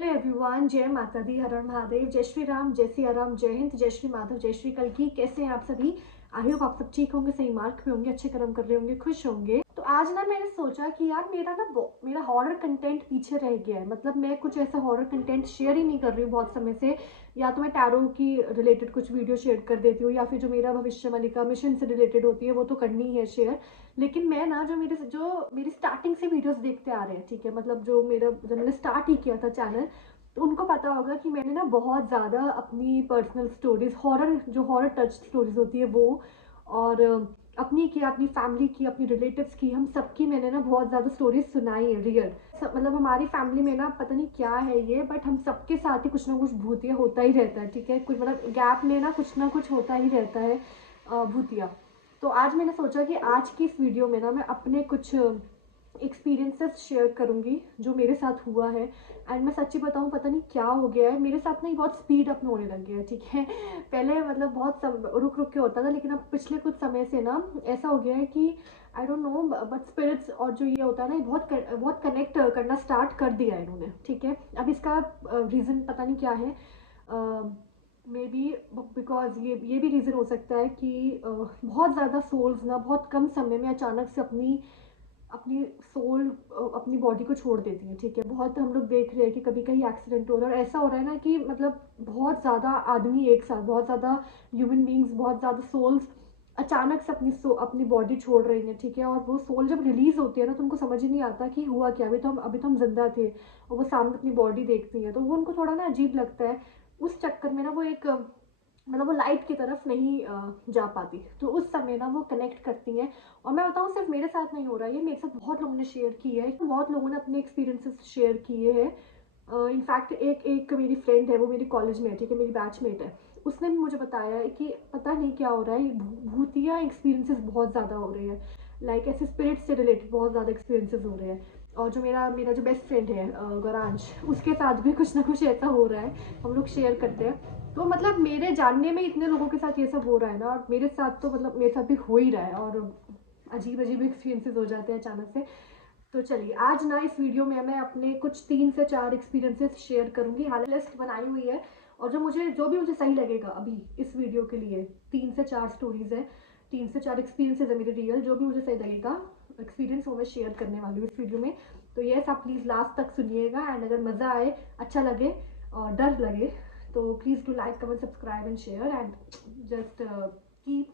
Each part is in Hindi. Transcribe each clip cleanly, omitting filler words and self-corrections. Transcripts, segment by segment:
हेलो एवरीवन, जय माता दी, हर हर महादेव, जय श्री राम, जय सिया राम, जय हिंद, जय श्री माधव, जय श्री कल्की। कैसे हैं आप सभी? आई होप आप सब ठीक होंगे, सही मार्ग पे होंगे, अच्छे कर्म कर रहे होंगे, खुश होंगे। तो आज ना मैंने सोचा कि यार मेरा हॉरर कंटेंट पीछे रह गया है। मतलब मैं कुछ ऐसा हॉरर कंटेंट शेयर ही नहीं कर रही हूँ बहुत समय से। या तो मैं टैरो की रिलेटेड कुछ वीडियो शेयर कर देती हूँ, या फिर जो मेरा भविष्य मलिका मिशन से रिलेटेड होती है वो तो करनी ही है शेयर। लेकिन मैं ना जो मेरी स्टार्टिंग से वीडियोस देखते आ रहे हैं, ठीक है, मतलब जब मैंने स्टार्ट ही किया था चैनल, तो उनको पता होगा कि मैंने ना बहुत ज़्यादा अपनी personal stories, horror touch stories होती है वो, और अपनी फैमिली की, अपनी रिलेटिव्स की, हम सबकी मैंने ना बहुत ज़्यादा स्टोरीज सुनाई है रियल। मतलब हमारी फैमिली में ना पता नहीं क्या है ये, बट हम सबके साथ ही कुछ ना कुछ भूतिया होता ही रहता है, ठीक है। कुछ मतलब गैप में ना कुछ होता ही रहता है भूतिया। तो आज मैंने सोचा कि आज की इस वीडियो में ना मैं अपने कुछ एक्सपीरियंसेस शेयर करूंगी जो मेरे साथ हुआ है। एंड मैं सच्ची बताऊं, पता नहीं क्या हो गया है मेरे साथ ना, ये बहुत स्पीड अप होने लग गया है, ठीक है। पहले मतलब रुक रुक के होता था, लेकिन अब पिछले कुछ समय से ना ऐसा हो गया है कि I don't know, but spirits और जो ये होता है ना, ये बहुत कनेक्ट करना स्टार्ट कर दिया है इन्होंने, ठीक है। अब इसका रीज़न पता नहीं क्या है। मे बी बिकॉज ये भी रीज़न हो सकता है कि बहुत ज़्यादा सोल्स ना बहुत कम समय में अचानक से अपनी अपनी सोल अपनी बॉडी को छोड़ देती है, ठीक है। बहुत हम लोग देख रहे हैं कि कभी कहीं एक्सीडेंट हो रहा है, और ऐसा हो रहा है ना कि मतलब बहुत ज़्यादा आदमी एक साथ, बहुत ज़्यादा ह्यूमन बींग्स, बहुत ज़्यादा सोल्स अचानक से अपनी बॉडी छोड़ रही हैं, ठीक है। और वो सोल जब रिलीज होती है ना, तो उनको समझ ही नहीं आता कि हुआ क्या। अभी तो हम जिंदा थे, और वो सामने अपनी बॉडी देखती हैं, तो वो उनको थोड़ा ना अजीब लगता है। उस चक्कर में ना वो एक मतलब वो लाइट की तरफ नहीं जा पाती, तो उस समय ना वो कनेक्ट करती हैं। और मैं बताऊँ, सिर्फ मेरे साथ नहीं हो रहा है ये, मेरे साथ बहुत लोगों ने शेयर किया है, बहुत लोगों ने अपने एक्सपीरियंसेस शेयर किए हैं। इनफैक्ट एक एक मेरी फ्रेंड है, वो मेरी कॉलेज में है, ठीक है, मेरी बैचमेट है। उसने भी मुझे बताया है कि पता नहीं क्या हो रहा है, भूतिया एक्सपीरियंसेस बहुत ज़्यादा हो रहे हैं। लाइक ऐसे स्पिरिट से रिलेटेड बहुत ज़्यादा एक्सपीरियंसेस हो रहे हैं। और जो मेरा जो बेस्ट फ्रेंड है गौरांश, उसके साथ भी कुछ ना कुछ ऐसा हो रहा है, हम लोग शेयर करते हैं। तो मतलब मेरे जानने में इतने लोगों के साथ ये सब हो रहा है ना, और मेरे साथ तो मतलब मेरे साथ भी हो ही रहा है, और अजीब अजीब एक्सपीरियंसेस हो जाते हैं अचानक से। तो चलिए, आज ना इस वीडियो में मैं अपने कुछ 3 से 4 एक्सपीरियंसेस शेयर करूंगी। हालांकि लिस्ट बनाई हुई है, और जो भी मुझे सही लगेगा अभी इस वीडियो के लिए, 3 से 4 स्टोरीज है, 3 से 4 एक्सपीरियंसेस है मेरे रियल। जो भी मुझे सही लगेगा एक्सपीरियंस, वो मैं शेयर करने वाली हूँ इस वीडियो में। तो यस, आप प्लीज़ लास्ट तक सुनिएगा, एंड अगर मज़ा आए, अच्छा लगे और डर लगे, तो please do like, comment, subscribe and share, and just keep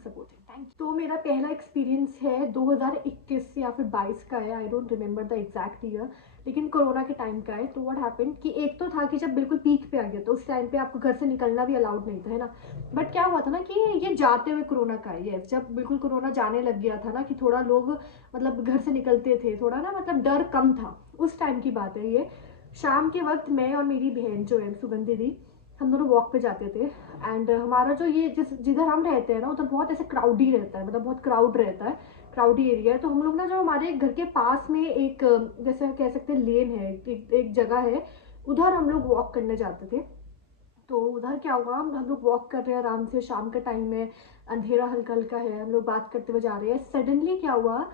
supporting, thank you. तो मेरा पहला एक्सपीरियंस है 2021 या फिर 22 का है, I don't remember the exact year, लेकिन कोरोना के टाइम का है। तो व्हाट हैपेंड कि एक तो था कि जब बिल्कुल पीक पे आ गया, तो उस टाइम पे आपको घर से निकलना भी अलाउड नहीं था, है ना। बट क्या हुआ था ना कि ये जाते हुए कोरोना का है, यस, जब बिल्कुल कोरोना जाने लग गया था ना, कि थोड़ा लोग मतलब घर से निकलते थे, थोड़ा ना मतलब डर कम था, उस टाइम की बात है ये। शाम के वक्त मैं और मेरी बहन जो है सुगंधी दी, हम दोनों वॉक पे जाते थे। एंड हमारा जो ये जिधर हम रहते हैं ना, उधर बहुत ऐसे क्राउडी रहता है, मतलब बहुत क्राउड रहता है, क्राउडी एरिया है। तो हम लोग ना, जो हमारे घर के पास में एक जैसे कह सकते हैं लेन है, एक जगह है, उधर हम लोग वॉक करने जाते थे। तो उधर क्या हुआ, हम लोग वॉक कर रहे हैं आराम से, शाम का टाइम में, अंधेरा हल्का हल्का है, हम लोग बात करते हुए जा रहे हैं। सडनली क्या हुआ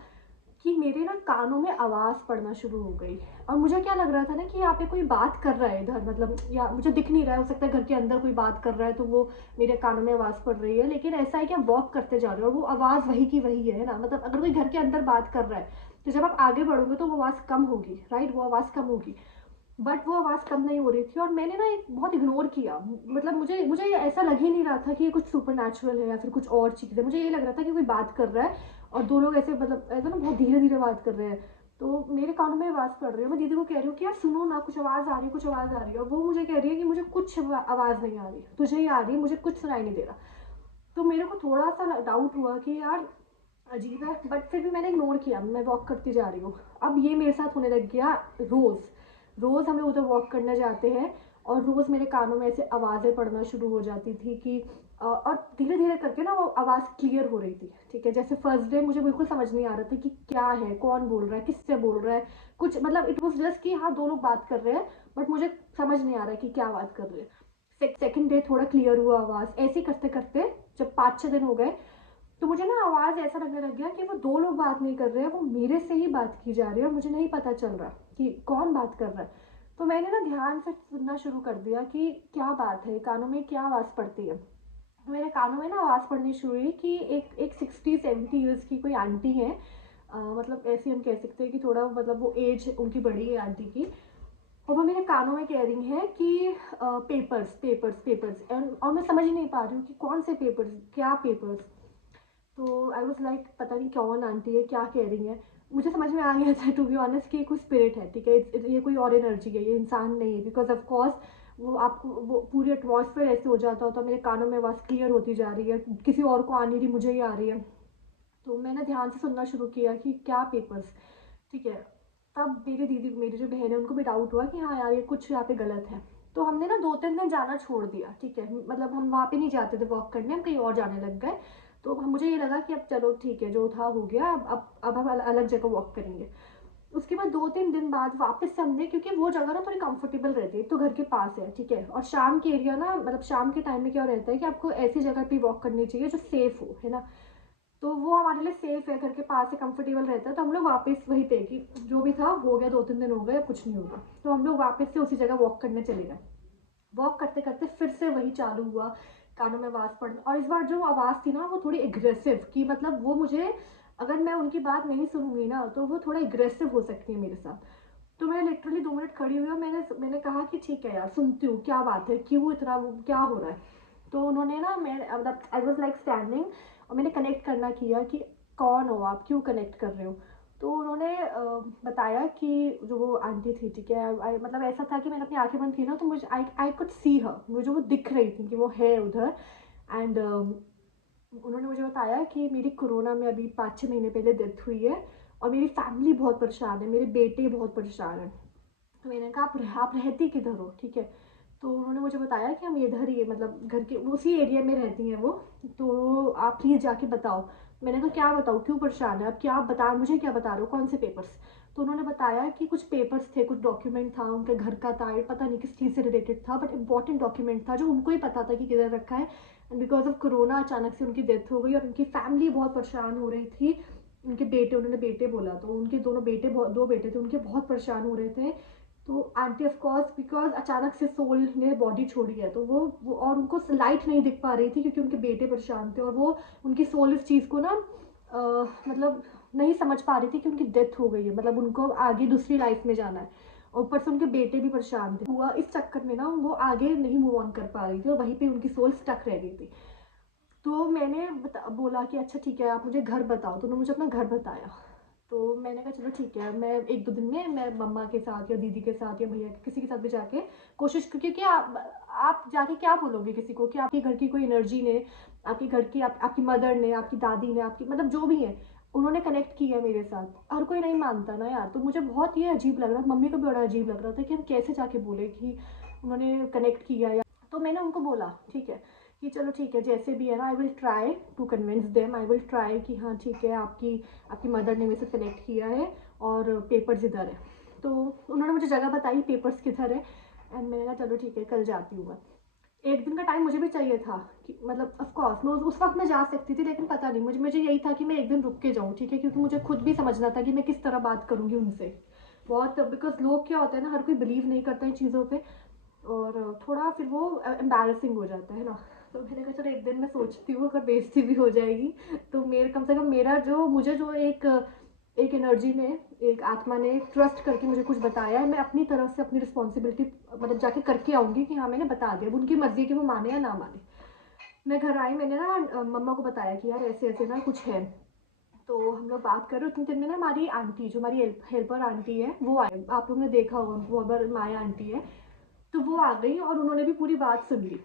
कि मेरे ना कानों में आवाज़ पड़ना शुरू हो गई। और मुझे क्या लग रहा था ना कि यहाँ पे कोई बात कर रहा है इधर, मतलब या मुझे दिख नहीं रहा है, हो सकता है घर के अंदर कोई बात कर रहा है, तो वो मेरे कानों में आवाज़ पड़ रही है। लेकिन ऐसा है कि आप वॉक करते जा रहे हो, और वो आवाज़ वही की वही है ना। मतलब अगर कोई घर के अंदर बात कर रहा है, तो जब आप आगे बढ़ोगे तो वो आवाज़ कम होगी, राइट, वो आवाज़ कम होगी। बट वो आवाज़ कम नहीं हो रही थी, और मैंने ना एक बहुत इग्नोर किया। मतलब मुझे मुझे ऐसा लग ही नहीं रहा था कि ये कुछ सुपर नेचुरल है या फिर कुछ और चीज़ है। मुझे ये लग रहा था कि कोई बात कर रहा है, और दो लोग ऐसे मतलब ऐसा ना बहुत धीरे धीरे बात कर रहे हैं। तो मेरे कानों में आवाज़ पड़ रही है, मैं दीदी को कह रही हूँ कि यार सुनो ना, कुछ आवाज़ आ रही है, कुछ आवाज़ आ रही है। और वो मुझे कह रही है कि मुझे कुछ आवाज़ नहीं आ रही, तुझे ही आ रही है, मुझे कुछ सुनाई नहीं दे रहा। तो मेरे को थोड़ा सा डाउट हुआ कि यार अजीब है, बट फिर भी मैंने इग्नोर किया, मैं वॉक करती जा रही हूँ। अब ये मेरे साथ होने लग गया रोज़। रोज़ हम लोग उधर वॉक करने जाते हैं, और रोज़ मेरे कानों में ऐसे आवाज़ें पड़ना शुरू हो जाती थी कि और धीरे धीरे करके ना वो आवाज़ क्लियर हो रही थी, ठीक है। जैसे फर्स्ट डे मुझे बिल्कुल समझ नहीं आ रहा था कि क्या है, कौन बोल रहा है, किससे बोल रहा है, कुछ मतलब इट वॉज जस्ट कि हाँ 2 लोग बात कर रहे हैं, बट मुझे समझ नहीं आ रहा है कि क्या बात कर रहे हैं। सेकेंड डे थोड़ा क्लियर हुआ आवाज़, ऐसे ही करते करते जब 5-6 दिन हो गए, तो मुझे ना आवाज़ ऐसा लगने लग गया कि वो 2 लोग बात नहीं कर रहे हैं, वो मेरे से ही बात की जा रही है, और मुझे नहीं पता चल रहा कि कौन बात कर रहा है। तो मैंने ना ध्यान से सुनना शुरू कर दिया कि क्या बात है, कानों में क्या आवाज़ पड़ती है। मेरे कानों में ना आवाज़ पड़नी शुरू हुई कि एक 60-70 ईयर्स की कोई आंटी है, मतलब ऐसे हम कह सकते हैं कि थोड़ा मतलब वो एज उनकी बड़ी है आंटी की। और वो मेरे कानों में कह रही हैं कि पेपर्स पेपर्स पेपर्स, और मैं समझ ही नहीं पा रही हूँ कि कौन से पेपर्स, क्या पेपर्स। तो आई वॉज लाइक पता नहीं कौन आंटी है, क्या कह रही है। मुझे समझ में आ गया था टू बी ऑनेस्ट कि ये कोई स्पिरिट है, ठीक है, ये कोई और एनर्जी है, ये इंसान नहीं है। बिकॉज ऑफ कोर्स वो आपको वो पूरी एटमॉस्फेयर ऐसे हो जाता होता, मेरे कानों में आवाज़ क्लियर होती जा रही है, किसी और को आ नहीं रही, मुझे ही आ रही है। तो मैंने ध्यान से सुनना शुरू किया कि क्या पेपर्स, ठीक है। तब मेरी दीदी, मेरी जो बहन है, उनको भी डाउट हुआ कि हाँ यार ये कुछ यहाँ पे गलत है। तो हमने ना 2-3 दिन जाना छोड़ दिया, ठीक है, मतलब हम वहाँ पे नहीं जाते थे वॉक करने, हम कहीं और जाने लग गए। तो मुझे ये लगा कि अब चलो ठीक है, जो था हो गया, अब हम अलग जगह वॉक करेंगे। उसके बाद 2-3 दिन बाद वापस से हमने, क्योंकि वो जगह ना थोड़ी कंफर्टेबल रहती है, तो घर के पास है, ठीक है, और शाम के एरिया ना, मतलब शाम के टाइम में क्या रहता है कि आपको ऐसी जगह पे वॉक करनी चाहिए जो सेफ हो, है ना। तो वो हमारे लिए सेफ है, घर के पास है, कंफर्टेबल रहता है। तो हम लोग वापस वहीं पे कि जो भी था हो गया, 2-3 दिन हो गए, अब कुछ नहीं होगा। तो हम लोग वापस से उसी जगह वॉक करने चले गए। वॉक करते करते फिर से वही चालू हुआ, कानों में आवाज़ पड़ना। और इस बार जो आवाज़ थी ना वो थोड़ी एग्रेसिव, कि मतलब वो मुझे, अगर मैं उनकी बात नहीं सुनूंगी ना तो वो थोड़ा एग्रेसिव हो सकती है मेरे साथ। तो मैं लिटरली 2 मिनट खड़ी हुई और मैंने कहा कि ठीक है यार, सुनती हूँ, क्या बात है, क्यों इतना क्या हो रहा है। तो उन्होंने ना, मैं मतलब आई वॉज लाइक स्टैंडिंग, और मैंने कनेक्ट करना किया कि कौन हो आप, क्यों कनेक्ट कर रहे हो। तो उन्होंने बताया कि जो वो आंटी थी, ठीक है, मतलब ऐसा था कि मैंने अपनी आंखें बंद की ना, तो मुझे आई कुड सी हर, मुझे वो दिख रही थी कि वो है उधर। एंड उन्होंने मुझे बताया कि मेरी कोरोना में अभी 5-6 महीने पहले डेथ हुई है, और मेरी फैमिली बहुत परेशान है, मेरे बेटे बहुत परेशान हैं। तो मैंने कहा आप रहती किधर हो, ठीक है। तो उन्होंने मुझे बताया कि हम इधर ही, मतलब घर के उसी एरिया में रहती हैं वो। तो आप प्लीज़ जाके बताओ। मैंने कहा क्या बताओ, क्यों परेशान है, अब क्या आप बता, मुझे क्या बता रहे हो, कौन से पेपर्स। तो उन्होंने बताया कि कुछ पेपर्स थे, कुछ डॉक्यूमेंट था, उनके घर का था, ये पता नहीं किस चीज़ से रिलेटेड था, बट इंपॉर्टेंट डॉक्यूमेंट था जो उनको ही पता था कि किधर रखा है। एंड बिकॉज ऑफ कोरोना अचानक से उनकी डेथ हो गई, और उनकी फैमिली बहुत परेशान हो रही थी। उनके बेटे, उन्होंने बेटे बोला, तो उनके दोनों बेटे, बहुत 2 बेटे थे उनके, बहुत परेशान हो रहे थे। तो आंटी ऑफ कोर्स, बिकॉज अचानक से सोल ने बॉडी छोड़ी है, तो वो और उनको लाइट नहीं दिख पा रही थी, क्योंकि उनके बेटे परेशान थे, और वो उनकी सोल इस चीज़ को ना मतलब नहीं समझ पा रही थी कि उनकी डेथ हो गई है, मतलब उनको आगे दूसरी लाइफ में जाना है। और ऊपर से उनके बेटे भी परेशान थे, हुआ इस चक्कर में ना वो आगे नहीं मूव ऑन कर पा रही थी, और वहीं पे उनकी सोल स्टक रह गई थी। तो मैंने बोला कि अच्छा ठीक है, आप मुझे घर बताओ। तो उन्होंने मुझे अपना घर बताया। तो मैंने कहा चलो ठीक है, मैं 1-2 दिन में मैं मम्मा के साथ या दीदी के साथ या भैया के किसी के साथ भी जाके कोशिश, क्योंकि आप जाके क्या बोलोगे किसी को कि आपके घर की कोई एनर्जी ने, आपके घर की, आपकी मदर ने, आपकी दादी ने, आपकी मतलब जो भी है, उन्होंने कनेक्ट किया है मेरे साथ। हर कोई नहीं मानता ना यार। तो मुझे बहुत ये अजीब लग रहा, मम्मी को भी बड़ा अजीब लग रहा था कि हम कैसे जाके बोले कि उन्होंने कनेक्ट किया। या तो मैंने उनको बोला ठीक है कि चलो ठीक है, जैसे भी है ना, I will try to convince them, I will try कि हाँ ठीक है, आपकी आपकी मदर ने मेरे से कनेक्ट किया है, और पेपर्स इधर है। तो उन्होंने मुझे जगह बताई पेपर्स किधर है। एंड मैंने कहा चलो ठीक है, कल जाती हूँ मैं। 1 दिन का टाइम मुझे भी चाहिए था कि मतलब ऑफ कोर्स मैं उस वक्त मैं जा सकती थी, लेकिन पता नहीं, मुझे यही था कि मैं 1 दिन रुक के जाऊँ, ठीक है, क्योंकि मुझे खुद भी समझना था कि मैं किस तरह बात करूँगी उनसे। बहुत, बिकॉज लोग क्या होते हैं ना, हर कोई बिलीव नहीं करता इन चीज़ों पे, और थोड़ा फिर वो एम्बैरसिंग हो जाता है ना। तो मैंने कहा चलो 1 दिन मैं सोचती हूँ, अगर बेइज्जती भी हो जाएगी तो मेरे, कम से कम मेरा जो, मुझे जो एक एक एनर्जी ने, एक आत्मा ने ट्रस्ट करके मुझे कुछ बताया है, मैं अपनी तरफ से अपनी रिस्पॉन्सिबिलिटी मतलब जाके करके आऊँगी कि हाँ मैंने बता दिया। अब उनकी मर्जी है कि वो माने या ना माने। मैं घर आई, मैंने ना मम्मा को बताया कि यार ऐसे ऐसे ना कुछ है। तो हम लोग बात कर रहे उतने दिन में ना, हमारी आंटी, जो हमारी हेल्पर आंटी है, वो आए, आप लोगों ने देखा होगा उनको, अगर माया आंटी है। तो वो आ गई और उन्होंने भी पूरी बात सुन ली।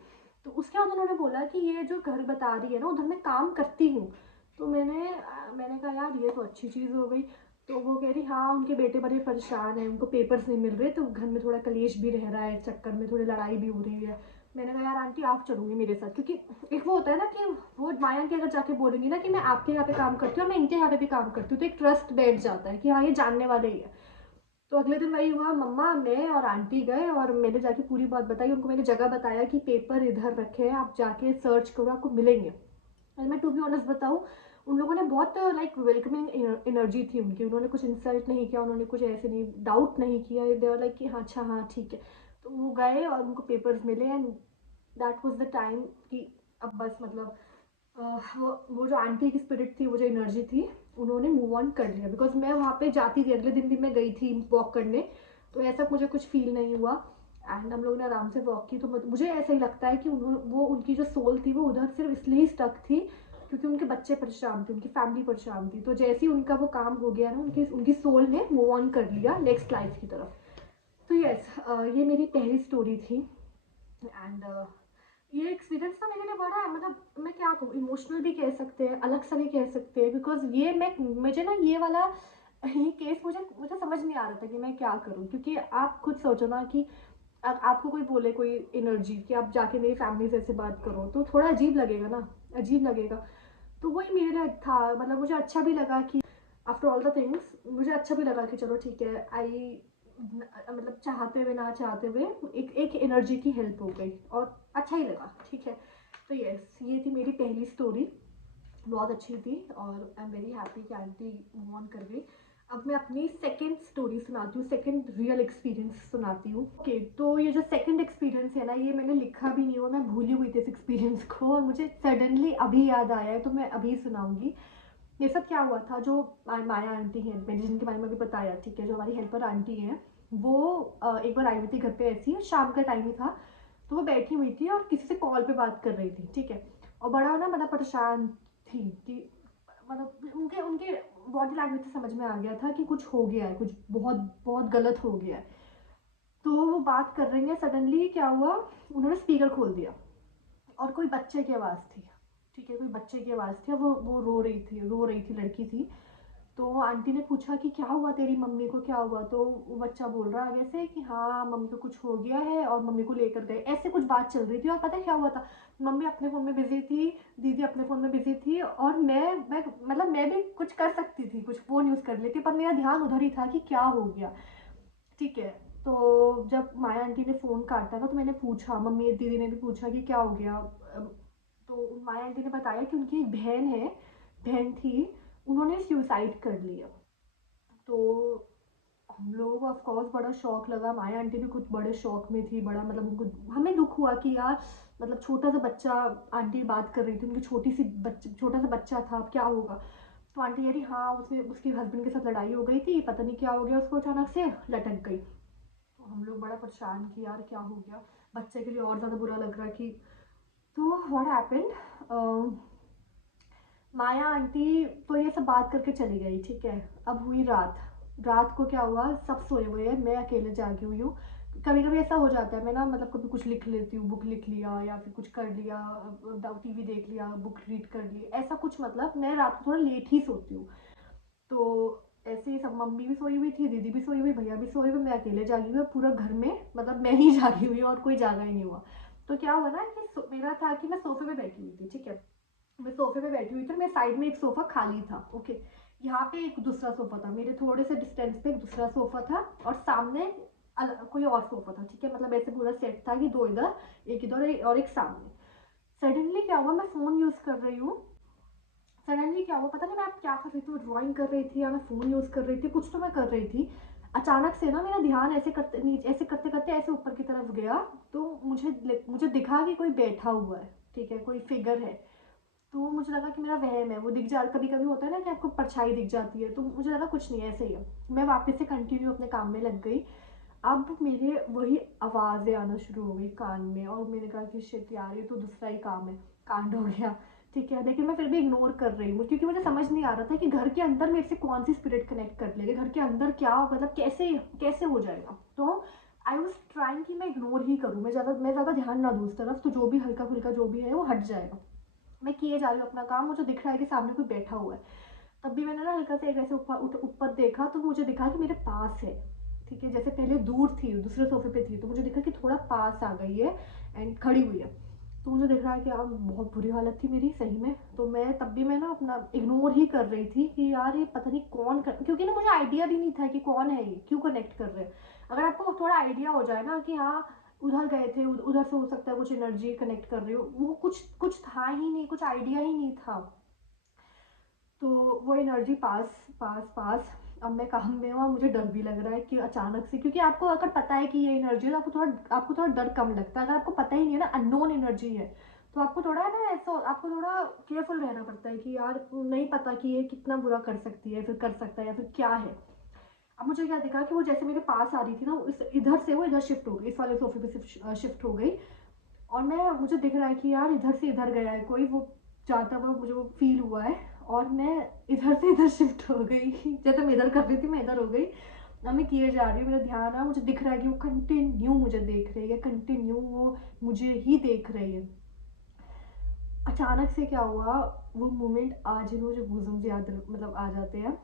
तो उसके बाद उन्होंने बोला कि ये जो घर बता रही है ना, उधर मैं काम करती हूँ। तो मैंने कहा यार ये तो अच्छी चीज़ हो गई। तो वो कह रही हाँ, उनके बेटे बड़े परेशान हैं, उनको पेपर्स नहीं मिल रहे, तो घर में थोड़ा कलेश भी रह रहा है, चक्कर में थोड़ी लड़ाई भी हो रही है। मैंने कहा यार आंटी, आप चलूंगी मेरे साथ, क्योंकि एक वो होता है ना कि वो माया की अगर जाके बोलेंगी ना कि मैं आपके यहाँ पे काम करती हूँ और मैं इनके यहाँ पे भी काम करती हूँ, तो एक ट्रस्ट बैठ जाता है कि हाँ ये जानने वाले ही है। तो अगले दिन वही हुआ, मम्मा, मैं और आंटी गए, और मैंने जाके पूरी बात बताई उनको। मैंने जगह बताया कि पेपर इधर रखे हैं, आप जाके सर्च करो, आपको मिलेंगे। और मैं टू बी ऑनेस्ट बताऊँ, उन लोगों ने बहुत लाइक वेलकमिंग एनर्जी थी उनकी, उन्होंने कुछ इंसल्ट नहीं किया, उन्होंने कुछ ऐसे नहीं डाउट नहीं किया, दे वर लाइक कि हाँ अच्छा हाँ ठीक है। तो वो गए और उनको पेपर्स मिले and that was the time कि अब बस मतलब वो जो आंटी की स्पिरिट थी, वो जो एनर्जी थी, उन्होंने मूव ऑन कर लिया। बिकॉज मैं वहाँ पे जाती थी, अगले दिन भी मैं गई थी वॉक करने, तो ऐसा मुझे कुछ फील नहीं हुआ एंड हम लोगों ने आराम से वॉक की। तो मुझे ऐसा ही लगता है कि वो उनकी जो सोल थी वो उधर सिर्फ इसलिए ही स्टक थी क्योंकि उनके बच्चे परेशान थे, उनकी फैमिली परेशान थी। तो जैसे ही उनका वो काम हो गया ना, उनकी उनकी सोल ने मूव ऑन कर लिया नेक्स्ट लाइफ की तरफ। तो यस, ये मेरी पहली स्टोरी थी एंड ये एक्सपीरियंस ना मेरे लिए बड़ा है, मतलब मैं क्या कहूँ, इमोशनल भी कह सकते हैं, अलग सा भी कह सकते हैं। बिकॉज ये मुझे ना ये वाला ये केस मुझे मुझे समझ नहीं आ रहा था कि मैं क्या करूँ। क्योंकि आप खुद सोचो ना कि आपको कोई बोले, कोई एनर्जी कि आप जाके मेरी फैमिली से ऐसे बात करो, तो थोड़ा अजीब लगेगा ना, अजीब लगेगा। तो वही मेरे लिए था, मतलब मुझे अच्छा भी लगा कि आफ्टर ऑल द थिंग्स मुझे अच्छा भी लगा कि चलो ठीक है, आई मतलब चाहते हुए ना चाहते हुए एक एनर्जी की हेल्प हो गई और अच्छा ही लगा, ठीक है। तो यस, ये थी मेरी पहली स्टोरी, बहुत अच्छी थी और आई एम वेरी हैप्पी कि आंटी मूव ऑन कर गई। अब मैं अपनी सेकंड स्टोरी सुनाती हूँ, सेकंड रियल एक्सपीरियंस सुनाती हूँ। ओके, तो ये जो सेकंड एक्सपीरियंस है ना, ये मैंने लिखा भी नहीं हुआ, मैं भूली हुई थी इस एक्सपीरियंस को और मुझे सडनली अभी याद आया है, तो मैं अभी सुनाऊंगी। ये सब क्या हुआ था, जो माया आंटी हैं, मैंने जिनके बारे में भी बताया, ठीक है, जो हमारी हेल्पर आंटी हैं, वो एक बार आई हुई थी घर पे, ऐसी शाम का टाइम ही था। तो वो बैठी हुई थी और किसी से कॉल पे बात कर रही थी, ठीक है। और बड़ा ना मतलब परेशान थी कि मतलब उनके उनके बॉडी लैंग्वेज से समझ में आ गया था कि कुछ हो गया है, कुछ बहुत बहुत गलत हो गया है। तो वो बात कर रही है, सडनली क्या हुआ, उन्होंने स्पीकर खोल दिया और कोई बच्चे की आवाज़ थी, ठीक है, कोई बच्चे की आवाज़ थी। वो रो रही थी, लड़की थी। तो आंटी ने पूछा कि क्या हुआ, तेरी मम्मी को क्या हुआ। तो वो बच्चा बोल रहा आगे से कि हाँ मम्मी को कुछ हो गया है और मम्मी को लेकर गए, ऐसे कुछ बात चल रही थी। और पता है क्या हुआ था, मम्मी अपने फ़ोन में बिजी थी, दीदी अपने फ़ोन में बिजी थी और मैं मतलब मैं भी कुछ कर सकती थी, कुछ फ़ोन यूज़ कर लेती, पर मेरा ध्यान उधर ही था कि क्या हो गया, ठीक है। तो जब माया आंटी ने फ़ोन काटा ना, तो मैंने पूछा, मम्मी दीदी ने भी पूछा कि क्या हो गया। तो माया आंटी ने बताया कि उनकी एक बहन है, बहन थी, उन्होंने सुसाइड कर लिया। तो हम लोगों को ऑफकोर्स बड़ा शौक लगा, माया आंटी भी कुछ बड़े शौक में थी, बड़ा मतलब उनको, हमें दुख हुआ कि यार मतलब छोटा सा बच्चा, आंटी बात कर रही थी, उनकी छोटा सा बच्चा था, अब क्या होगा। तो आंटी कह रही हाँ, उसने उसके हस्बैंड के साथ लड़ाई हो गई थी, पता नहीं क्या हो गया उसको, अचानक से लटक गई। तो हम लोग बड़ा परेशान कि यार क्या हो गया, बच्चे के लिए और ज़्यादा बुरा लग रहा है कि। तो व्हाट हैपेंड, माया आंटी तो ये सब बात करके चली गई, ठीक है। अब हुई रात, रात को क्या हुआ, सब सोए हुए हैं, मैं अकेले जागी हुई हूँ। कभी कभी ऐसा हो जाता है, मैं ना मतलब कभी कुछ लिख लेती हूँ, बुक लिख लिया या फिर कुछ कर लिया, टीवी देख लिया, बुक रीड कर ली, ऐसा कुछ, मतलब मैं रात को थोड़ा लेट ही सोती हूँ। तो ऐसे ही सब, मम्मी भी सोई हुई थी, दीदी भी सोई हुई, भैया भी सोए हुए, मैं अकेले जागी हुई, पूरा घर में मतलब मैं ही जागी हुई और कोई जागा ही नहीं हुआ। तो क्या हुआ ना कि मेरा था कि मैं सोफे पे बैठी हुई थी, ठीक है, मैं सोफे पे बैठी हुई थी, मेरे साइड में एक सोफा खाली था, ओके। यहाँ पे एक दूसरा सोफा था, मेरे थोड़े से डिस्टेंस पे एक दूसरा सोफा था और सामने कोई और सोफा था, ठीक है, मतलब ऐसे पूरा सेट था कि दो इधर, एक इधर और एक सामने। सडनली क्या हुआ, मैं फ़ोन यूज़ कर रही हूँ, सडनली क्या हुआ पता नहीं, मैं क्या कर रही थी, ड्राइंग कर रही थी या मैं फ़ोन यूज़ कर रही थी, कुछ तो मैं कर रही थी। अचानक से ना मेरा ध्यान ऐसे करते नीचे, ऐसे करते करते ऐसे ऊपर की तरफ गया। तो मुझे दिखा कि कोई बैठा हुआ है, ठीक है, कोई फिगर है। तो मुझे लगा कि मेरा वहम है, वो दिख जा, कभी कभी होता है ना कि आपको परछाई दिख जाती है, तो मुझे लगा कुछ नहीं है, ऐसे ही है। मैं वापस से कंटिन्यू अपने काम में लग गई। अब मेरे वही आवाज़ें आना शुरू हो गई कान में और मैंने कहा कि शिट यार, ये तो दूसरा ही काम है, कांड हो गया, ठीक है। लेकिन मैं फिर भी इग्नोर कर रही हूँ क्योंकि मुझे समझ नहीं आ रहा था कि घर के अंदर मेरे से कौन सी स्पिरिट कनेक्ट कर लेगी, घर के अंदर क्या मतलब कैसे कैसे हो जाएगा। तो आई वॉज ट्राइंग कि मैं इग्नोर ही करूँ, मैं ज़्यादा ध्यान ना दूँ उस तरफ, तो जो भी हल्का फुल्का जो भी है वो हट जाएगा। मैं किए जा रही हूँ अपना काम, मुझे दिख रहा है कि सामने कोई बैठा हुआ है। तब भी मैंने ना हल्का से ऐसे ऊपर ऊपर देखा, तो मुझे दिखा कि मेरे पास है, ठीक है। जैसे पहले दूर थी, दूसरे सोफे पे थी, तो मुझे दिखा कि थोड़ा पास आ गई है एंड खड़ी हुई है। तो मुझे दिख रहा है कि यार बहुत बुरी हालत थी मेरी सही में। तो मैं तब भी मैं ना अपना इग्नोर ही कर रही थी कि यार ये पता नहीं कौन कर, क्योंकि ना मुझे आइडिया भी नहीं था कि कौन है ये, क्यों कनेक्ट कर रहे हैं। अगर आपको थोड़ा आइडिया हो जाए ना कि हाँ उधर गए थे, उधर से हो सकता है कुछ एनर्जी कनेक्ट कर रही हो, वो कुछ कुछ था ही नहीं, कुछ आइडिया ही नहीं था। तो वो एनर्जी पास पास पास, अब मैं काम में हूँ और मुझे डर भी लग रहा है कि अचानक से, क्योंकि आपको अगर पता है कि ये एनर्जी है तो आपको थोड़ा डर कम लगता है। अगर आपको पता ही नहीं है ना, अननोन एनर्जी है, तो आपको थोड़ा ना ऐसा, आपको थोड़ा केयरफुल रहना पड़ता है कि यार नहीं पता कि ये कितना बुरा कर सकती है, फिर कर सकता है या फिर क्या है। अब मुझे क्या दिखा कि वो जैसे मेरे पास आ रही थी ना, इस इधर से वो इधर शिफ्ट हो गई, इस वाले सोफे पे शिफ्ट हो गई। और मैं, मुझे दिख रहा है कि यार इधर से इधर गया है कोई, वो जाता हुआ मुझे वो फील हुआ है। और मैं इधर से इधर शिफ्ट हो गई जैसे मैं इधर कर रही थी मैं इधर हो गई। अब मैं किए जा रही हूँ, मेरा ध्यान है, मुझे दिख रहा है कि वो कंटिन्यू मुझे देख रही है, कंटिन्यू वो मुझे ही देख रही है। अचानक से क्या हुआ, वो मोमेंट आज भी मुझे गूज़बम्स याद मतलब आ जाते हैं।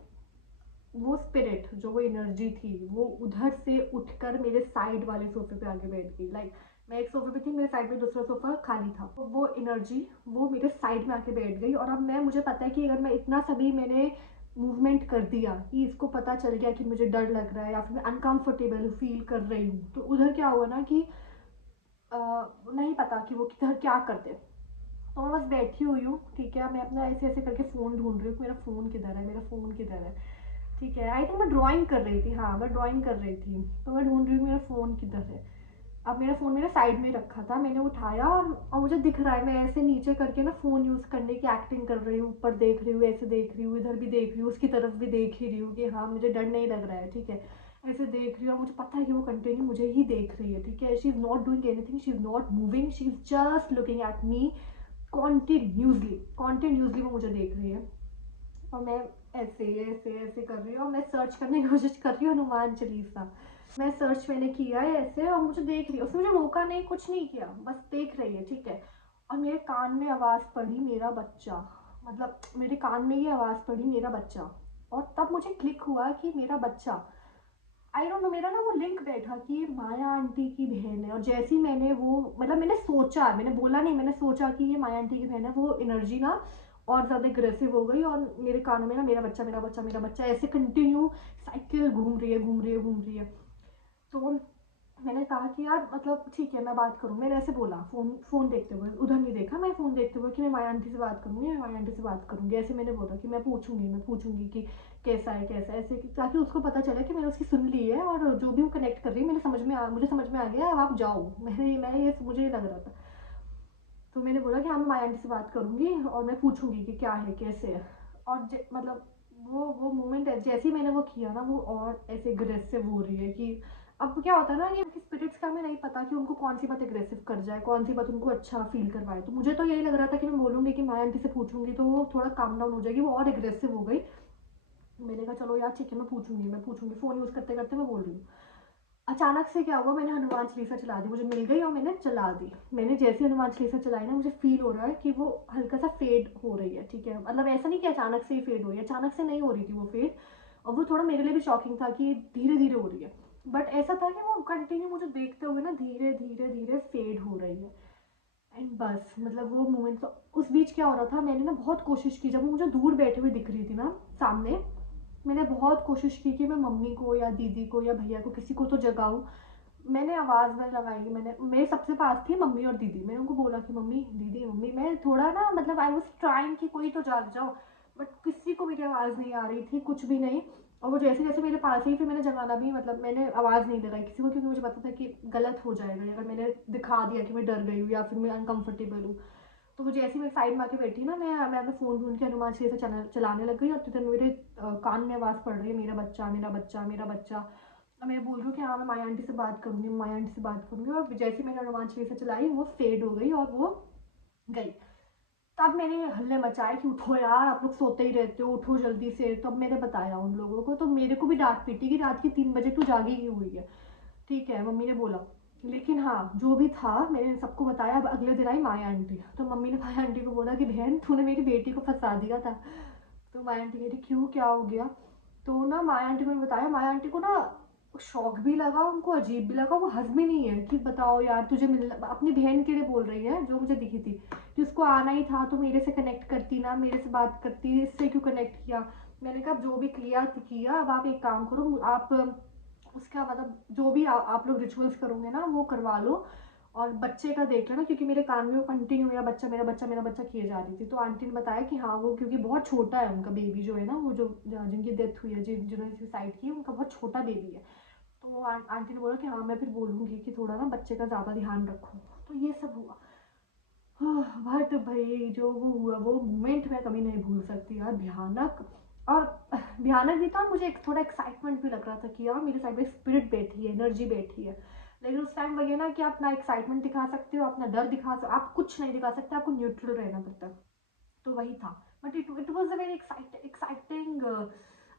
वो स्पिरिट, जो वो एनर्जी थी, वो उधर से उठकर मेरे साइड वाले सोफे पे आके बैठ गई। लाइक मैं एक सोफे पे थी, मेरे साइड में दूसरा सोफा खाली था, तो वो एनर्जी वो मेरे साइड में आके बैठ गई। और अब मुझे पता है कि अगर मैं इतना सभी मैंने मूवमेंट कर दिया कि इसको पता चल गया कि मुझे डर लग रहा है या फिर मैं अनकंफर्टेबल फील कर रही हूँ, तो उधर क्या हुआ ना कि नहीं पता कि वो किधर क्या करते। तो मैं बस बैठी हुई हूँ, ठीक है, मैं अपना ऐसे ऐसे करके फ़ोन ढूंढ रही हूँ, मेरा फ़ोन किधर है, मेरा फ़ोन किधर है। ठीक है, आई थिंक मैं ड्राइंग कर रही थी, हाँ मैं ड्राइंग कर रही थी, तो मैं ढूंढ रही हूँ मेरा फ़ोन किधर है। अब मेरा फ़ोन मेरे साइड में रखा था, मैंने उठाया और मुझे दिख रहा है, मैं ऐसे नीचे करके ना फ़ोन यूज़ करने की एक्टिंग कर रही हूँ, ऊपर देख रही हूँ, ऐसे देख रही हूँ, इधर भी देख रही हूँ, उसकी तरफ भी देख ही रही हूँ कि हाँ मुझे डर नहीं लग रहा है, ठीक है। ऐसे देख रही हूँ और मुझे पता है कि वो कंटिन्यू मुझे ही देख रही है, ठीक है। She is not doing anything, she is not moving, she is just looking at me continuously, continuously वो मुझे देख रही है। और मैं ऐसे ऐसे ऐसे कर रही हूँ और मैं सर्च करने की कोशिश कर रही हूँ हनुमान चालीसा। मैं सर्च मैंने किया है ऐसे और मुझे देख रही है, उसने मुझे रोका नहीं, कुछ नहीं किया, बस देख रही है, ठीक है। और मेरे कान में आवाज़ पड़ी मेरा बच्चा, मतलब मेरे कान में ये आवाज़ पड़ी मेरा बच्चा। और तब मुझे क्लिक हुआ कि मेरा बच्चा, आई डोंट नो, मेरा ना वो लिंक बैठा कि ये माया आंटी की बहन है। और जैसे ही मैंने वो, मतलब मैंने सोचा, मैंने बोला नहीं, मैंने सोचा कि ये माया आंटी की बहन है, वो एनर्जी ना और ज़्यादा अग्रेसिव हो गई और मेरे कानों में ना मेरा बच्चा मेरा बच्चा मेरा बच्चा ऐसे कंटिन्यू साइकिल घूम रही है घूम रही है घूम रही है। तो मैंने कहा कि यार मतलब ठीक है मैं बात करूँ, मैंने ऐसे बोला, फ़ोन देखते हुए, उधर नहीं देखा, मैं फ़ोन देखते हुए कि मैं माया आंटी से बात करूँगी, मैं माया आंटी से बात करूँगी, ऐसे मैंने बोला कि मैं पूछूँगी कि कैसा है कैसा है, ऐसे ताकि उसको पता चले कि मैंने उसकी सुन ली है और जो भी वो कनेक्ट कर रही है मुझे समझ में आ गया, अब आप जाओ। मैं ये मुझे ये लग रहा था। तो मैंने बोला कि हाँ मैं माया आंटी से बात करूँगी और मैं पूछूँगी कि क्या है कैसे है। और मतलब वो मोमेंट है, जैसे ही मैंने वो किया ना, वो और ऐसे अग्रेसिव हो रही है कि अब क्या होता है ना, ये स्पिरिट्स का हमें नहीं पता कि उनको कौन सी बात अग्रेसिव कर जाए, कौन सी बात उनको अच्छा फील करवाए। तो मुझे तो यही लग रहा था कि मैं बोलूँगी कि माया आंटी से पूछूंगी तो वो थोड़ा काम डाउन हो जाएगी, वो और एग्रेसिव हो गई। मैंने कहा चलो यार ठीक है मैं पूछूंगी, फ़ोन यूज़ करते करते मैं बोल रही हूँ। अचानक से क्या हुआ, मैंने हनुमान चालीसा चला दी, मुझे मिल गई और मैंने चला दी। मैंने जैसे हनुमान चालीसा चलाई ना, मुझे फील हो रहा है कि वो हल्का सा फेड हो रही है, ठीक है। मतलब ऐसा नहीं कि अचानक से ही फेड हो रही है, अचानक से नहीं हो रही थी वो फेड। और वो थोड़ा मेरे लिए भी शॉकिंग था कि धीरे धीरे हो रही है, बट ऐसा था कि वो कंटिन्यू मुझे देखते हुए ना धीरे धीरे धीरे फेड हो रही है। एंड बस मतलब वो मोमेंट, तो उस बीच क्या हो रहा था, मैंने ना बहुत कोशिश की, जब वो मुझे दूर बैठे हुए दिख रही थी ना सामने, मैंने बहुत कोशिश की कि मैं मम्मी को या दीदी को या भैया को किसी को तो जगाऊं। मैंने आवाज़ में लगाई, मैंने, मेरे सबसे पास थी मम्मी और दीदी, मैंने उनको बोला कि मम्मी दीदी मम्मी, मैं थोड़ा ना मतलब आई वाज ट्राइंग कि कोई तो जाग जाओ, बट किसी को मेरी आवाज़ नहीं आ रही थी, कुछ भी नहीं। और वो जैसे जैसे मेरे पास ही, फिर मैंने जगाना भी, मतलब मैंने आवाज़ नहीं लगाई किसी को, क्योंकि मुझे पता था कि गलत हो जाएगा अगर मैंने दिखा दिया कि मैं डर गई हूँ या फिर मैं अनकंफर्टेबल हूँ। तो वो जैसे ही मैं साइड में आके बैठी ना, मैं अपना फ़ोन ढूंढ के हनुमान चालीसा चलाने लग गई। और तो मेरे कान में आवाज़ पड़ रही है मेरा बच्चा मेरा बच्चा मेरा बच्चा। और मैं बोल रही हूँ कि हाँ मैं माया आंटी से बात करूँगी, माया आंटी से बात करूँगी। और जैसे ही मैंने हनुमान चालीसा चलाई वो फेड हो गई और वो गई। तब मैंने हल्ले मचाए कि उठो यार, आप लोग सोते ही रहते हो, उठो जल्दी से। तब मैंने बताया उन लोगों को, तो मेरे को भी डांट पीटी कि रात के 3 बजे तू जागी क्यों हुई है, ठीक है, मम्मी ने बोला। लेकिन हाँ जो भी था मैंने सबको बताया। अब अगले दिन आई माया आंटी, तो मम्मी ने माया आंटी को बोला कि बहन तूने मेरी बेटी को फंसा दिया था। तो माया आंटी कह रही क्यों, क्या हो गया। तो ना माया आंटी को बताया, माया आंटी को ना शौक भी लगा, उनको अजीब भी लगा, वो हंस भी नहीं है कि बताओ यार तुझे मिलना, अपनी बहन के लिए बोल रही है जो मुझे दिखी थी कि उसको आना ही था तो मेरे से कनेक्ट करती ना, मेरे से बात करती, इससे क्यों कनेक्ट किया। मैंने कहा जो भी किया तो किया, अब आप एक काम करो, आप उसका मतलब जो भी आप लोग रिचुअल्स करोगे ना वो करवा लो। और बच्चे का देख लेना, क्योंकि मेरे कान में वो कंटिन्यू मेरा बच्चा किए जा रही थी। तो आंटी ने बताया कि हाँ वो क्योंकि बहुत छोटा है उनका बेबी जो है ना, वो जो जिनकी डेथ हुई है, जिन्होंने सुसाइड की, उनका बहुत छोटा बेबी है। तो आंटी ने बोला कि हाँ मैं फिर बोलूँगी कि थोड़ा ना बच्चे का ज़्यादा ध्यान रखो। तो ये सब हुआ। बट भाई जो वो हुआ वो मोमेंट मैं कभी नहीं भूल सकती यार, भयानक। और भयानक भी था, मुझे एक थोड़ा एक्साइटमेंट भी लग रहा था कि यार मेरे साइड में स्पिरिट बैठी है, एनर्जी बैठी है। लेकिन उस टाइम वही है ना कि आप ना एक्साइटमेंट दिखा सकते हो, अपना डर दिखा सकते हो, आप कुछ नहीं दिखा सकते, आपको न्यूट्रल रहना पड़ता है। तो वही था। But it was a very exciting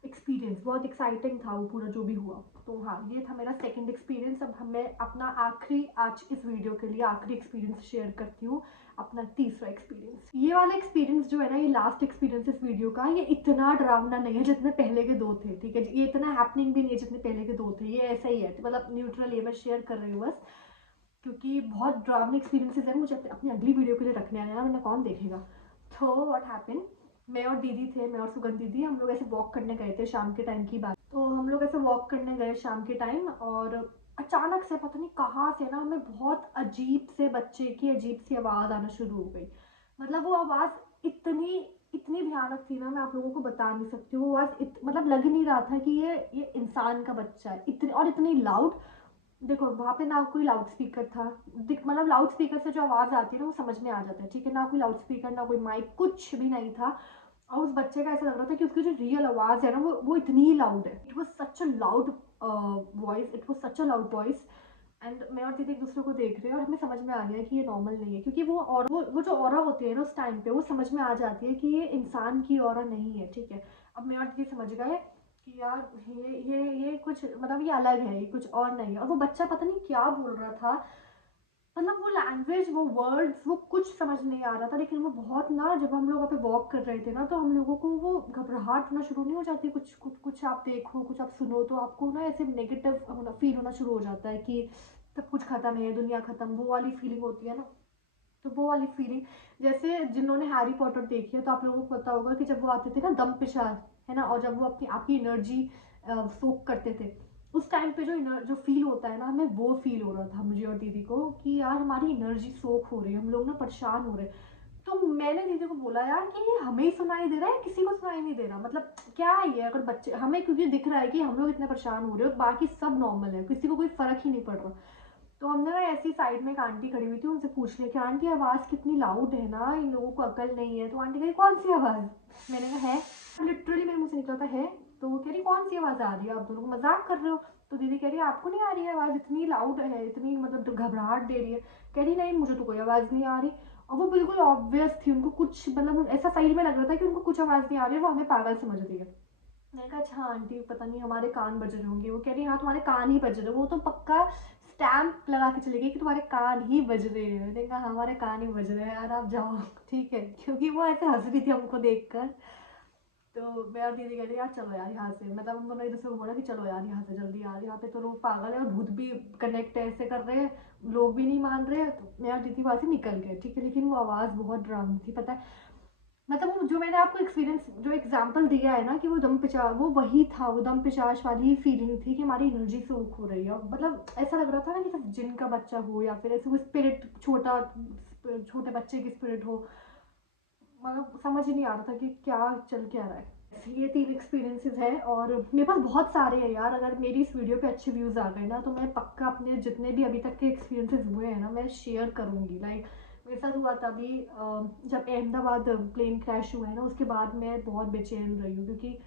experience, बहुत एक्साइटिंग था वो पूरा जो भी हुआ। तो हाँ ये था मेरा सेकंड एक्सपीरियंस। अब मैं अपना आखिरी आज इस वीडियो के लिए आखिरी एक्सपीरियंस शेयर करती हूँ, अपना तीसरा एक्सपीरियंस। ये वाला एक्सपीरियंस जो है ना, ये लास्ट एक्सपीरियंस इस वीडियो का, ये इतना डरावना नहीं है जितने पहले के दो थे, ठीक है। ये इतना हैपनिंग भी नहीं है जितने पहले के दो थे, ये ऐसा ही है, मतलब न्यूट्रल, ये मैं शेयर कर रही हूँ बस, क्योंकि बहुत ड्रावनी एक्सपीरियंसेस है, मुझे अपनी अगली वीडियो के लिए रखने आया वरना कौन देखेगा। तो व्हाट हैपन, मैं और दीदी थे, मैं और सुगंध दीदी, हम लोग ऐसे वॉक करने गए थे, शाम के टाइम की बात। तो हम लोग ऐसे वॉक करने गए शाम के टाइम, और अचानक से पता नहीं कहाँ से ना हमें बहुत अजीब से बच्चे की अजीब सी आवाज़ आना शुरू हो गई। मतलब वो आवाज़ इतनी इतनी भयानक थी ना, मैं आप लोगों को बता नहीं सकती हूँ। वो आवाज़ मतलब लग नहीं रहा था कि ये इंसान का बच्चा है, इतनी और इतनी लाउड। देखो वहाँ पे ना कोई लाउड स्पीकर था, मतलब लाउड स्पीकर से जो आवाज़ आती है ना वो समझ में आ जाता है, ठीक है। ना कोई लाउड स्पीकर, ना कोई माइक, कुछ भी नहीं था। और उस बच्चे का ऐसा लग रहा था कि उसकी जो रियल आवाज़ है ना वो इतनी ही लाउड है। It was such a loud voice, it was such a loud voice. And मैं और दीदी एक दूसरे को देख रहे हैं और हमें समझ में आ गया कि ये नॉर्मल नहीं है, क्योंकि वो जो ऑरा होती है ना उस टाइम पे, वो समझ में आ जाती है कि ये इंसान की ऑरा नहीं है, ठीक है। अब मैं और दीदी समझ गए कि यार ये कुछ मतलब ये अलग है, ये कुछ और नहीं है। और वो बच्चा पता नहीं क्या बोल रहा था, मतलब वो लैंग्वेज, वो वर्ड्स, वो कुछ समझ नहीं आ रहा था। लेकिन वो बहुत ना, जब हम लोग वहाँ पे वॉक कर रहे थे ना, तो हम लोगों को वो घबराहट होना शुरू नहीं हो जाती, कुछ कुछ कुछ आप देखो, कुछ आप सुनो तो आपको ना ऐसे नेगेटिव होना, फील होना शुरू हो जाता है कि सब कुछ खत्म है, दुनिया खत्म, वो वाली फीलिंग होती है ना। तो वो वाली फीलिंग, जैसे जिन्होंने हैरी पॉटर देखी है तो आप लोगों को पता होगा कि जब वो आते थे ना दम पिशाच, है ना, और जब वो अपनी आपकी एनर्जी सोक करते थे, उस टाइम पे जो फील होता है ना, हमें वो फील हो रहा था मुझे और दीदी को कि यार हमारी एनर्जी सोक हो रही है, हम लोग ना परेशान हो रहे हैं। तो मैंने दीदी को बोला यार कि ये हमें ही सुनाई दे रहा है, किसी को सुनाई नहीं दे रहा, मतलब क्या है ये, अगर बच्चे हमें, क्योंकि दिख रहा है कि हम लोग इतने परेशान हो रहे हो, बाकी सब नॉर्मल है, किसी को कोई फर्क ही नहीं पड़ रहा। तो हमने ना ऐसी साइड में एक आंटी खड़ी हुई थी, उनसे पूछ लिया कि आंटी आवाज़ कितनी लाउड है ना, इन लोगों को अकल नहीं है। तो आंटी कही कौन सी आवाज़, मैंने कहा है, लिटरली मेरे मुंह से निकला था है। तो वो कह रही कौन सी आवाज़ आ रही है, आप दोनों मजाक कर रहे हो। तो दीदी कह रही है आपको नहीं आ रही है आवाज़, इतनी लाउड है, इतनी मतलब घबराहट दे रही है। कह रही नहीं मुझे तो कोई आवाज़ नहीं आ रही। और वो बिल्कुल ऑब्वियस थी, उनको कुछ मतलब ऐसा सही में लग रहा था कि उनको कुछ आवाज़ नहीं आ रही है, वो हमें पागल समझ रही है। मैंने कहा अच्छा आंटी पता नहीं हमारे कान बज रहे होंगे। वो कह रही हाँ तुम्हारे कान ही बज रहे, वो तो पक्का स्टैम्प लगा के चली गई कि तुम्हारे कान ही बज रहे हैं। मैंने कहा हाँ हमारे कान ही बज रहे हैं यार, आप जाओ ठीक है, क्योंकि वो ऐसे हंस रही थी हमको देखकर। तो मैं और दीदी कह रही यार चलो यार यहाँ से, मतलब हम दोनों एक दूसरे को बोला कि चलो यार यहाँ से जल्दी यार, यहाँ पे तो लोग पागल है और भूत भी कनेक्ट ऐसे कर रहे हैं, लोग भी नहीं मान रहे हैं। तो मैं और दीदी वहाँ से निकल गए, ठीक है। लेकिन वो आवाज़ बहुत डरावनी थी, पता है, मतलब वो जो मैंने आपको एक्सपीरियंस जो एग्जांपल दिया है ना कि वो दम पिचा, वो वही था, वो दम पिशाच वाली फीलिंग थी कि हमारी एनर्जी सोख हो रही है। मतलब ऐसा लग रहा था ना कि सब जिन का बच्चा हो या फिर ऐसे कोई स्पिरिट, छोटे बच्चे की स्पिरिट हो, मतलब समझ ही नहीं आ रहा था कि क्या चल क्या रहा है। ये 3 एक्सपीरियंसेस है और मेरे पास बहुत सारे हैं यार। अगर मेरी इस वीडियो पे अच्छे व्यूज़ आ गए ना तो मैं पक्का अपने जितने भी अभी तक के एक्सपीरियंसेस हुए हैं ना मैं शेयर करूँगी। लाइक मेरे साथ हुआ था अभी जब अहमदाबाद प्लेन क्रैश हुआ है ना, उसके बाद मैं बहुत बेचैन रही हूँ, क्योंकि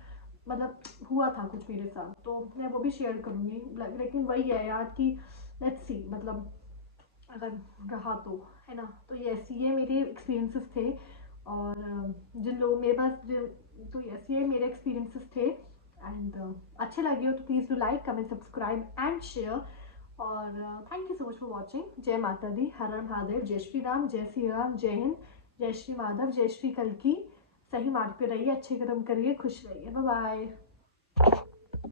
मतलब हुआ था कुछ मेरे साथ, तो मैं वो भी शेयर करूँगी। लेकिन वही है यार कि लेट्स सी, मतलब अगर रहा तो, है ना। तो यस ये मेरे एक्सपीरियंसेस थे। और जिन लोग मेरे पास तो यस ये मेरे एक्सपीरियंसेस थे। एंड अच्छे लगे हो तो please do like comment subscribe and share. और thank you so much for watching. जय माता दी, हर हर महादेव, जय श्री राम, जय श्री राम, जय हिंद, जय श्री माधव, जय श्री कल्की। सही मार्ग पे रहिए, अच्छे कर्म करिए, खुश रहिए, बाय बाय।